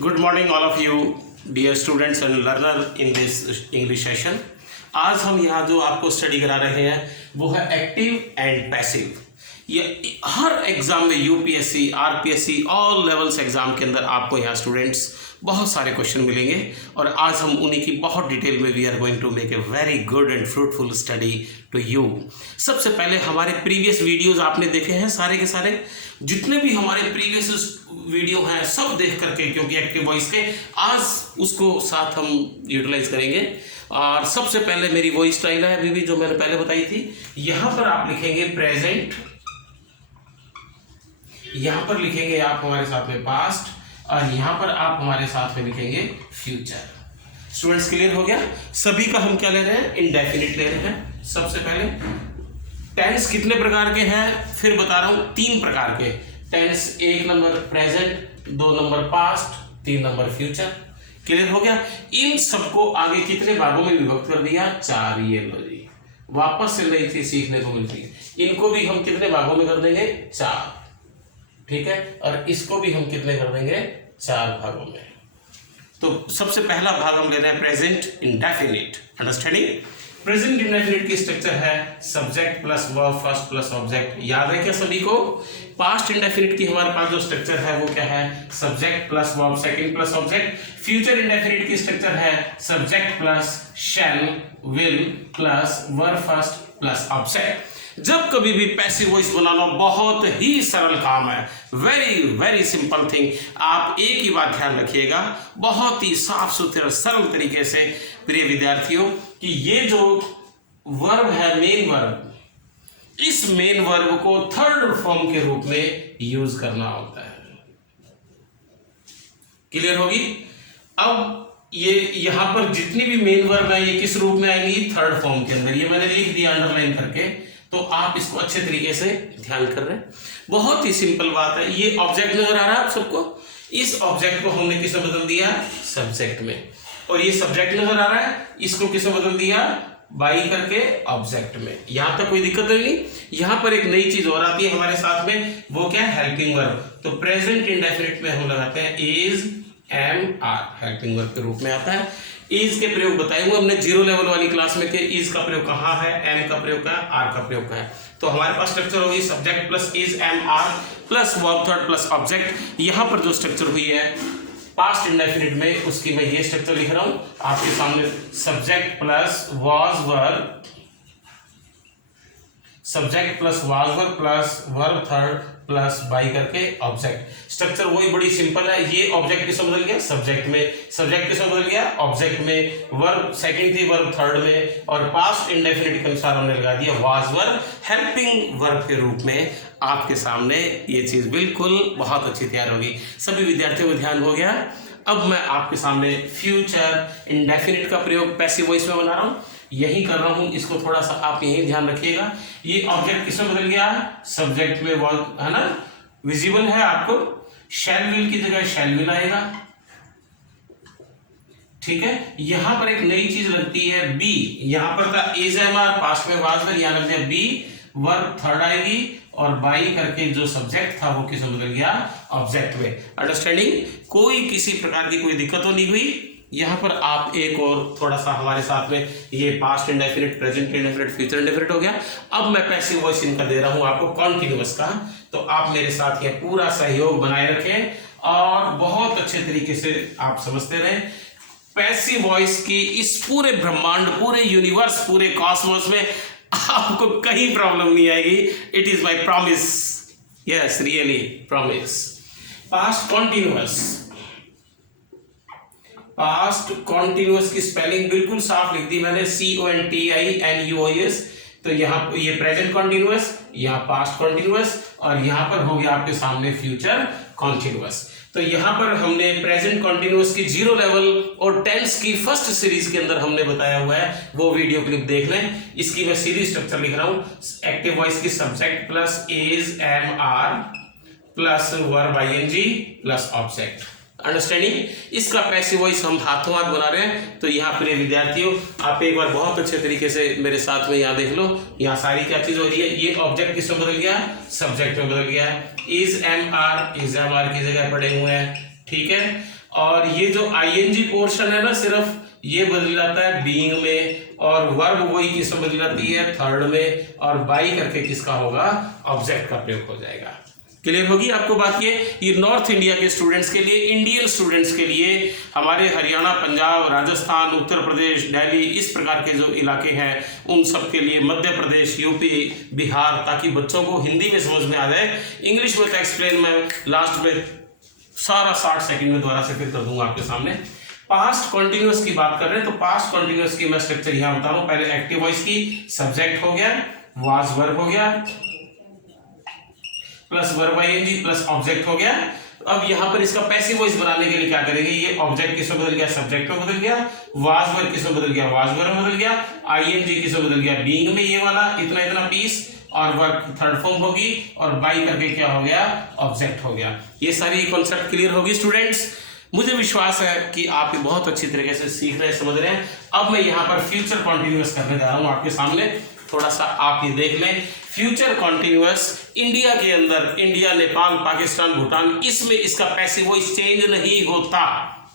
Good morning all of you dear students and learner in this English session. आज हम यहाँ जो आपको स्टडी करा रहे हैं वो है एक्टिव एंड पैसिव। ये हर एग्जाम में UPSC, RPSC, all levels exam के अंदर आपको यहाँ स्टूडेंट्स बहुत सारे क्वेश्चन मिलेंगे और आज हम उन्हीं की बहुत डिटेल में we are going to make a very good and fruitful study to you. सबसे पहले हमारे प्रीवियस वीडियोस आपने देखे हैं सारे के सारे, जितने भी हमारे प्रीवियस वीडियो हैं सब देख करके, क्योंकि एक्टिव वॉइस के आज उसको साथ हम यूटिलाइज करेंगे। और सबसे पहले मेरी वॉइस स्टाइल है अभी भी जो मैंने पहले बताई थी। यहाँ पर आप लिखेंगे प्रेजेंट, यहाँ पर लिखेंगे आप हमारे साथ में पास्ट और यहाँ पर आप हमारे साथ में लिखेंगे फ्यूचर। स्टूडेंट्स क्लियर हो गया? सभी का हम क्या ले रहे हैं? इंडेफिनिट ले रहे हैं। सबसे पहले टेंस कितने प्रकार के हैं फिर बता रहा हूं, 3 प्रकार के tense. 1 number present, 2 number past, 3 number future. Clear हो गया? इन सबको आगे कितने भागों में विभक्त कर दिया? 4। ये लो जी, वापस से नई चीज सीखने को मिलती है। इनको भी हम कितने भागों में कर देंगे? 4। ठीक है, और इसको भी हम कितने कर देंगे? 4 भागों में। तो सबसे पहला भाग हम ले रहे हैं present indefinite. Understanding? Present indefinite की स्ट्रक्चर है subject plus verb first plus object. याद है क्या सभी को? पास्ट इंडेफिनिट की हमारे पास जो स्ट्रक्चर है वो क्या है? Subject plus verb second plus object. Future indefinite की स्ट्रक्चर है subject plus shell will plus verb first plus object. जब कभी भी पैसिव वॉइस बनाना बहुत ही सरल काम है, वेरी वेरी सिंपल थिंग। आप एक ही बात ध्यान रखिएगा, बहुत ही साफ सुथरे सरल तरीके से प्रिय विद्यार्थियों, कि ये जो वर्ब है मेन वर्ब, इस मेन वर्ब को थर्ड फॉर्म के रूप में यूज करना होता है। क्लियर होगी? अब ये यहां पर जितनी भी मेन वर्ब है ये किस रूप में आएंगी? थर्ड फॉर्म के अंदर। ये मैंने लिख दिया अंडरलाइन करके, तो आप इसको अच्छे तरीके से ध्यान कर रहे हैं। बहुत ही सिंपल बात है। ये ऑब्जेक्ट नजर आ रहा है आप सबको? इस ऑब्जेक्ट को हमने किसमें बदल दिया? सब्जेक्ट में। और ये सब्जेक्ट नजर आ रहा है, इसको किसमें बदल दिया? बाई करके ऑब्जेक्ट में। यहां तक कोई दिक्कत नहीं। यहां पर एक नई चीज और आती है हमारे साथ में, वो क्या है? Helping verb. तो प्रेजेंट इंडेफिनिट में हम लगाते हैं is, am, are, helping verb के रूप में आता है। इज के प्रयोग बताए हुए हमने 0 लेवल वाली क्लास में थे। इज का प्रयोग कहाँ है? एम का प्रयोग कहाँ? आर का प्रयोग कहाँ है? तो हमारे पास स्ट्रक्चर होगी subject plus is, am, are plus verb third plus object. यहां पर जो स्ट्रक्चर हुई है पास्ट इंडेफिनिट में, उसकी मैं ये स्ट्रक्चर लिख रहा हूं आपके सामने। Subject plus was verb, subject plus was verb plus verb third plus by करके ऑब्जेक्ट। स्ट्रक्चर वही बड़ी सिंपल है। ये ऑब्जेक्ट किसमें बदल गया? सब्जेक्ट में। सब्जेक्ट किसमें बदल गया? ऑब्जेक्ट में। वर्ब सेकंड थी वर्ब थर्ड में, और पास्ट इंडेफिनिट के अनुसार हमने लगा दिया वाज वर्ब हेल्पिंग वर्ब के रूप में। आपके सामने ये चीज बिल्कुल बहुत अच्छी तैयार होगी। सभी विद्यार्थियों को ध्यान हो गया? अब मैं आपके सामने फ्यूचर इंडेफिनिट का प्रयोग पैसिव वॉइस में बना रहा हूं, यही कर रहा हूं। इसको थोड़ा सा आप यही ध्यान रखिएगा। ये ऑब्जेक्ट किसमें बदल गया? सब्जेक्ट में। वर्ब है ना, विजिबल है आपको। शैल विल की जगह शैल विल आएगा। ठीक है, यहां पर एक नई चीज लगती है बी। यहां पर था इज, एम, आर, पास्ट में वाज वर्ब, यहां लग दिया बी, वर्ब थर्ड आएगी, और बाई करके जो सब्जेक्ट था वो किसमें बदल गया? ऑब्जेक्ट में। अंडरस्टैंडिंग? कोई किसी प्रकार की कोई दिक्कत तो नहीं हुई? यहां पर आप एक और थोड़ा सा हमारे साथ में, ये past indefinite, present indefinite, future indefinite हो गया। अब मैं पैसिव वॉइस इनका दे रहा हूं आपको कॉन्टिन्यूअस का। तो आप मेरे साथ ये पूरा सहयोग बनाए रखें और बहुत अच्छे तरीके से आप समझते रहें। पैसिव वॉइस की इस पूरे ब्रह्मांड, पूरे यूनिवर्स, पूरे कॉस्मोस में आपको कहीं प्रॉब्लम नहीं आएगी। It is my promise, yes really promise. Past continuous, past continuous की स्पेलिंग बिल्कुल साफ लिख दी मैंने, CONTINUOUS। तो यहाँ ये प्रेजेंट कॉन्टिन्यूअस, यहाँ पास्ट कॉन्टिन्यूअस, और यहाँ पर हो गया आपके सामने फ्यूचर कॉन्टिन्यूअस। तो यहाँ पर हमने प्रेजेंट कॉन्टिन्यूअस की 0 लेवल और टेंस की फर्स्ट सीरीज के अंदर हमने बताया हुआ है, वो वीडियो क्लिप देख लें। इसकी मैं सीरीज स्ट्रक्चर लिख रहा हूँ। एक्टिव वॉइस की subject plus is, am, are plus verb ING plus object. Understanding? इसका पैसिव वॉइस हम हाथों हाथ बना रहे हैं। तो यहाँ प्रिय विद्यार्थियों, आप एक बार बहुत अच्छे तरीके से मेरे साथ में यहाँ देख लो। यहाँ सारी क्या चीज हो रही है? ये ऑब्जेक्ट किसमें बदल गया? सब्जेक्ट में बदल गया। Is, am, are, is, am, are की जगह पड़े हुए हैं ठीक है। और ये जो आईएनजी पोर्शन है ना, सिर्फ ये बदल जाता है बीइंग में, और वर्ब वही किसमें बदल जाती है, थर्ड में, और बाई करके किसका होगा, ऑब्जेक्ट का प्रयोग हो जाएगा। क्लियर होगी आपको बात। ये नॉर्थ इंडिया के स्टूडेंट्स के लिए, इंडियन स्टूडेंट्स के लिए, हमारे हरियाणा, पंजाब, राजस्थान, उत्तर प्रदेश, दिल्ली, इस प्रकार के जो इलाके हैं उन सब के लिए, मध्य प्रदेश, यूपी, बिहार, ताकि बच्चों को हिंदी में समझ में आ जाए। इंग्लिश में तो एक्सप्लेन मैं लास्ट में सारा 60 सेकंड में दोबारा से फिर कर दूंगा आपके सामने। पास्ट कॉन्टिन्यूअस की बात कर रहे हैं तो पास्ट कॉन्टिन्यूअस की मैं स्ट्रक्चर यहां बता रहा हूं। पहले एक्टिव वॉइस की, सब्जेक्ट हो गया, वाज वर्ब हो गया, plus verb ING plus object हो गया। अब यहां पर इसका पैसिव वॉइस बनाने के लिए क्या करेंगे, ये ऑब्जेक्ट किसमें बदल गया, सब्जेक्ट में बदल गया, वाज वर्ब किसमें बदल गया, वाज वर्ब में बदल गया, आईएनजी किसमें बदल गया, बीइंग में, ये वाला इतना इतना पीस, और वर्ब थर्ड फॉर्म होगी, और बाई करके क्या हो गया, ऑब्जेक्ट हो गया। ये सारी कॉन्सेप्ट क्लियर होगी स्टूडेंट्स। मुझे विश्वास है कि आप ये बहुत अच्छी तरीके से सीख रहे हैं, समझ रहे हैं। अब मैं यहाँ पर फ्यूचर कॉन्टिन्यूअस करने जा रहा हूँ आपके सामने, थोड़ा सा आप ये देख लें। फ्यूचर कॉन्टिन्यूअस इंडिया के अंदर, इंडिया, नेपाल, पाकिस्तान, भूटान, इसमें इसका पैसिव वॉइस चेंज नहीं होता।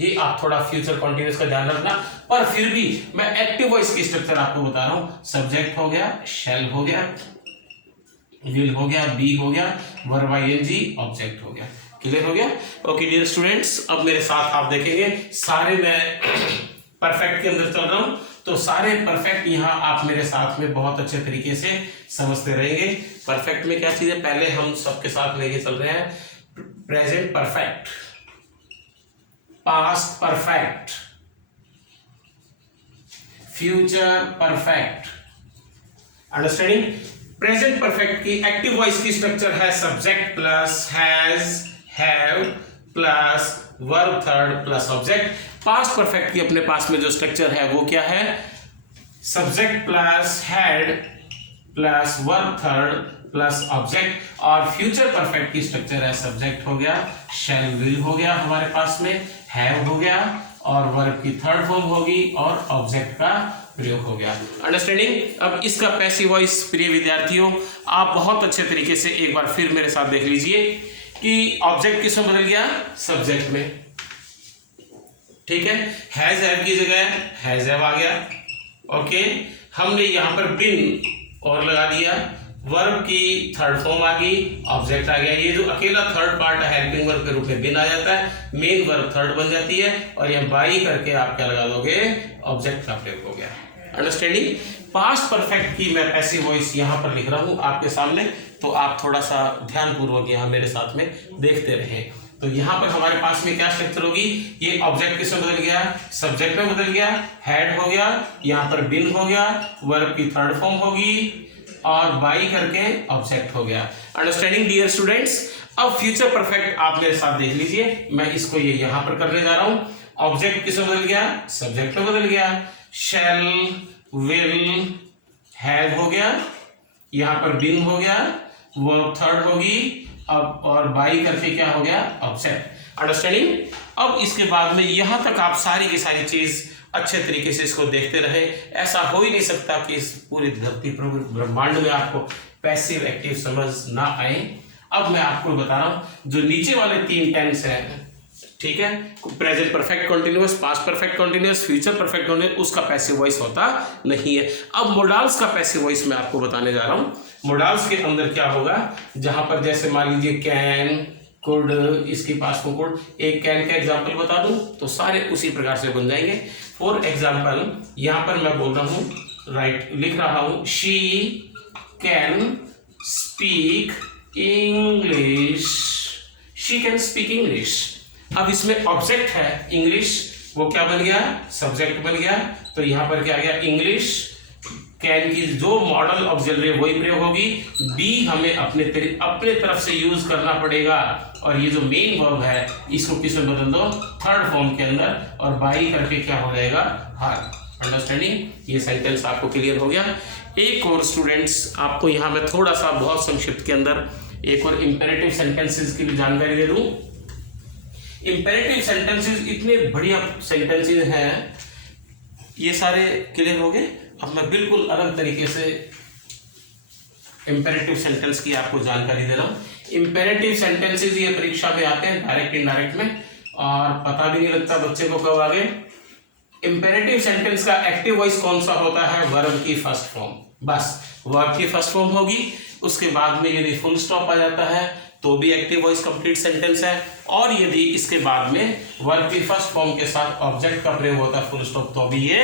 ये आप थोड़ा फ्यूचर कॉन्टिन्यूअस का ध्यान रखना। पर फिर भी मैं एक्टिव वॉइस की स्ट्रक्चर आपको बता रहा हूँ। सब्जेक्ट हो गया, शैल हो गया, विल हो गया, बी हो गया, वर्ब आईएनजी, ऑब्जेक्ट हो गया। क्लियर हो गया? ओके डियर स्टूडेंट्स, अब मेरे साथ आप देखेंगे सारे मैं परफेक्ट के अंदर चल रहा हूं, तो सारे परफेक्ट यहां आप मेरे साथ में बहुत अच्छे तरीके से समझते रहेंगे। परफेक्ट में क्या चीज है, पहले हम सबके साथ लेके चल रहे हैं। Present perfect, past perfect, future perfect. Understanding? Present perfect की एक्टिव वॉइस की स्ट्रक्चर है subject plus has, have plus verb third plus object. Past perfect की अपने पास में जो स्ट्रक्चर है वो क्या है, subject plus had plus verb third plus object. और फ्यूचर परफेक्ट की स्ट्रक्चर है सब्जेक्ट हो गया, शैल विल हो गया हमारे पास में, हैव हो गया, और वर्ब की थर्ड फॉर्म होगी, और ऑब्जेक्ट का प्रयोग हो गया। अंडरस्टैंडिंग? अब इसका पैसिव वॉइस प्रिय विद्यार्थियों आप बहुत अच्छे तरीके से एक बार फिर मेरे साथ देख लीजिए कि ऑब्जेक्ट किसमें बदल गया, सब्जेक्ट में। ठीक है, हैज हैव की जगह हैज हैव आ गया। ओके, हमने यहां पर बिन और लगा दिया, वर्ब की थर्ड फॉर्म आ गई, ऑब्जेक्ट आ गया। ये जो अकेला थर्ड पार्ट हेल्पिंग वर्ब के रूप में बिन आ जाता है, मेन वर्ब थर्ड बन जाती है, और यह बाई करके आप क्या लगा दोगे, ऑब्जेक्ट का प्रयोग हो गया। अंडरस्टैंडिंग? पास्ट परफेक्ट की मैं पैसिव वॉइस यहां पर लिख रहा हूं आपके सामने, तो आप थोड़ा सा ध्यानपूर्वक यहां मेरे साथ में देखते रहें। तो यहां पर हमारे पास में क्या स्ट्रक्चर होगी, ये ऑब्जेक्ट किसमें बदल गया, सब्जेक्ट में बदल गया, हैड हो गया, यहां पर बिन हो गया, वर्ब की थर्ड फॉर्म होगी, और बाई करके ऑब्जेक्ट हो गया। Understanding dear students? अब फ्यूचर परफेक्ट आप मेरे साथ देख लीजिए, मैं इसको ये यहां पर करने जा रहा हूं। ऑब्जेक्ट किसमें बदल गया, सब्जेक्ट में बदल गया, शैल विल हैव हो गया, यहां पर बिन हो गया, वर्ब थर्ड होगी, अब और बाई करके क्या हो गया, ऑब्जेक्ट। अंडरस्टैंडिंग? अब इसके बाद में यहां तक आप सारी की सारी चीज अच्छे तरीके से इसको देखते रहे। ऐसा हो ही नहीं सकता कि इस पूरी धरती पर, ब्रह्मांड में आपको पैसिव एक्टिव समझ ना आए। अब मैं आपको बता रहा हूं जो नीचे वाले 3 टेंस हैं, ठीक है, present perfect continuous, past perfect continuous, future perfect continuous, उसका पैसिव वॉइस होता नहीं है। अब मोडाल्स का पैसिव वॉइस मैं आपको बताने जा रहा हूं। मोडाल्स के अंदर क्या होगा, जहां पर जैसे मान लीजिए कैन, कुड, इसके पास में कुड, एक कैन का एग्जांपल बता दूं तो सारे उसी प्रकार से बन जाएंगे। फॉर एग्जांपल यहां पर मैं बोल रहा हूं, राइट लिख रहा हूं, she can speak English, she can speak English. अब इसमें ऑब्जेक्ट है इंग्लिश, वो क्या बन गया, सब्जेक्ट बन गया, तो यहां पर क्या आ गया, इंग्लिश। कैन की जो मॉडल ऑक्सिलरी वही प्रयोग होगी, बी हमें अपने तरफ से यूज करना पड़ेगा, और ये जो मेन वर्ब है इसको किसमें बदल दो, थर्ड फॉर्म के अंदर, और बाई करके क्या हो जाएगा, हार। अंडरस्टैंडिंग? ये सेंटेंस आपको क्लियर हो गया। एक और स्टूडेंट्स आपको यहाँ मैं थोड़ा सा बहुत संक्षिप्त के अंदर एक और इंपेरेटिव सेंटेंसेस की भी जानकारी दे दूं। इंपेरेटिव सेंटेंसेस इतने बढ़िया सेंटेंसेस हैं, ये सारे क्लियर हो गए। अब मैं बिल्कुल अलग तरीके से इंपेरेटिव सेंटेंस की आपको जानकारी दे रहा हूं। इंपेरेटिव सेंटेंसेस ये परीक्षा में आते हैं डायरेक्ट इनडायरेक्ट में, और पता भी नहीं लगता बच्चे को कब आगे। इंपेरेटिव सेंटेंस का एक्टिव वॉइस कौन सा होता है? वर्ब की फर्स्ट फॉर्म। बस वर्ब की फर्स्ट फॉर्म होगी, उसके बाद में यदि फुल स्टॉप आ जाता है तो भी एक्टिव वॉइस कंप्लीट सेंटेंस है, और यदि इसके बाद में वर्ब की फर्स्ट फॉर्म के साथ ऑब्जेक्ट का प्रयोग होता है फुल स्टॉप, तो भी ये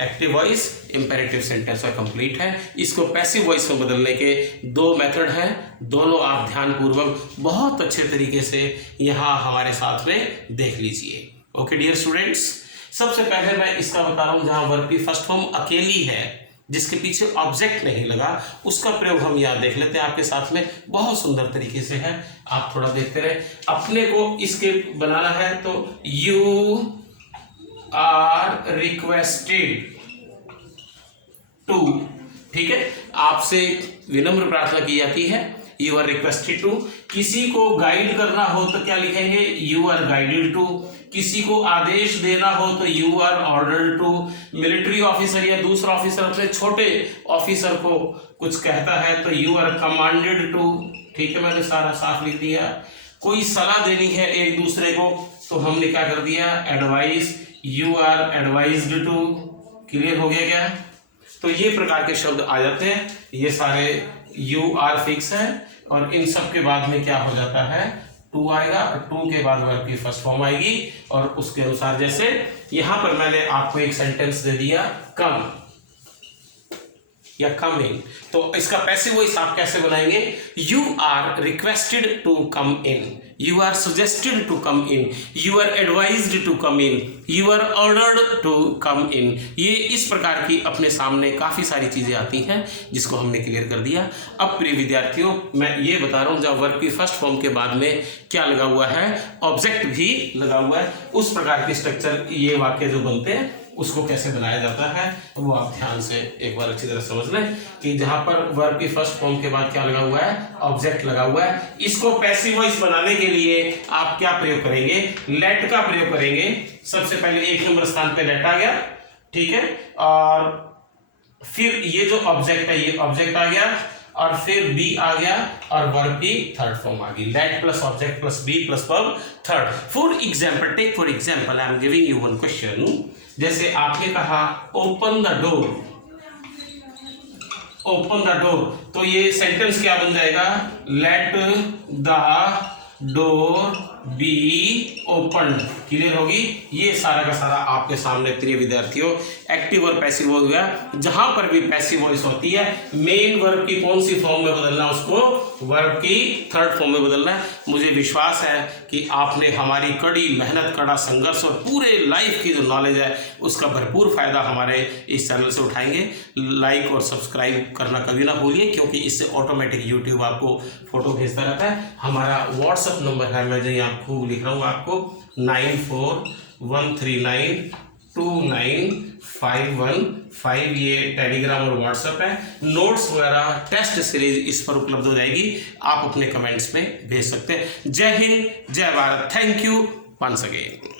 एक्टिव वॉइस इंपेरेटिव सेंटेंस का कंप्लीट है। इसको पैसिव वॉइस में बदलने के दो मेथड हैं, दोनों आप ध्यानपूर्वक बहुत अच्छे तरीके से यहाँ हमारे साथ में देख लीजिए। ओके डियर स्टूडेंट्स, सबसे पहले मैं इसका बता रहा हूँ जहाँ वर्ब की फर्स्ट फॉर्म अकेली है, जिसके पीछे ऑब्जेक्ट नहीं लगा, उसका प्रयोग हम यहाँ देख लेते हैं आपके साथ में, बहुत सुंदर तरीके से है। आप थोड़ा देखते रहे। अपने को इसके बनाना है तो यू आर रिक्वेस्टेड टू, ठीक है, आपसे विनम्र प्रार्थना की जाती है, यू आर रिक्वेस्टेड टू। किसी को गाइड करना हो तो क्या लिखेंगे? You are guided to. किसी को आदेश देना हो तो you are ordered to. Military officer या दूसरा ऑफिसर अपने छोटे ऑफिसर को कुछ कहता है तो यू आर कमांडेड टू। ठीक है, मैंने सारा साफ लिख दिया। कोई सलाह देनी है एक दूसरे को तो हमने क्या कर दिया? Advice, you are advised to. Clear हो गया क्या? तो ये प्रकार के शब्द आ जाते हैं, ये सारे यू आर फिक्स है, और इन सब के बाद में क्या हो जाता है? टू आएगा, और टू के बाद वर्ब की फर्स्ट फॉर्म आएगी, और उसके अनुसार जैसे यहां पर मैंने आपको एक सेंटेंस दे दिया कम या कमिंग, तो इसका पैसिव वॉइस आप कैसे बनाएंगे? You are requested to come in, you are suggested to come in, you are advised to come in, you are ordered to come in. ये इस प्रकार की अपने सामने काफ़ी सारी चीज़ें आती हैं जिसको हमने क्लियर कर दिया। अब प्रिय विद्यार्थियों, मैं ये बता रहा हूँ जब वर्ब की फर्स्ट फॉर्म के बाद में क्या लगा हुआ है? ऑब्जेक्ट भी लगा हुआ है। उस प्रकार की स्ट्रक्चर ये वाक्य जो बनते हैं उसको कैसे बनाया जाता है वो आप ध्यान से एक बार अच्छी तरह समझ लें कि जहां पर वर्ब की फर्स्ट फॉर्म के बाद क्या लगा हुआ है? ऑब्जेक्ट लगा हुआ है। इसको पैसिव वॉइस बनाने के लिए आप क्या प्रयोग करेंगे? लेट का प्रयोग करेंगे। सबसे पहले एक नंबर स्थान पे लेट आ गया, ठीक है, और फिर ये जो ऑब्जेक्ट है ये ऑब्जेक्ट आ गया, और फिर बी आ गया, और वर्ब की थर्ड फॉर्म आ गई। Let plus object plus be plus verb third. For example, take for example, I am giving you one question. जैसे आपने कहा open the door, open the door, तो ये सेंटेंस क्या बन जाएगा? Let the door be open. Clear होगी? ये सारा का सारा आपके सामने प्रिय विद्यार्थियों एक्टिव और पैसिव हो गया। जहां पर भी पैसिव वॉइस होती है मेन वर्ब की कौन सी फॉर्म में बदलना है? उसको वर्ब की थर्ड फॉर्म में बदलना है। मुझे विश्वास है कि आपने हमारी कड़ी मेहनत, कड़ा संघर्ष और पूरे लाइफ की जो नॉलेज है उसका भरपूर फायदा हमारे इस चैनल से उठाएंगे। लाइक और सब्सक्राइब करना कभी ना भूलिए, क्योंकि इससे ऑटोमेटिक यूट्यूब आपको फोटो भेजता रहता है। हमारा व्हाट्सएप नंबर है, मैं जो यहाँ खूब लिख रहा हूँ आपको, 9413929515। ये टेलीग्राम और व्हाट्सएप है। नोट्स वगैरह टेस्ट सीरीज इस पर उपलब्ध हो जाएगी, आप अपने कमेंट्स में भेज सकते हैं। जय हिंद, जय Bharat, thank you once again.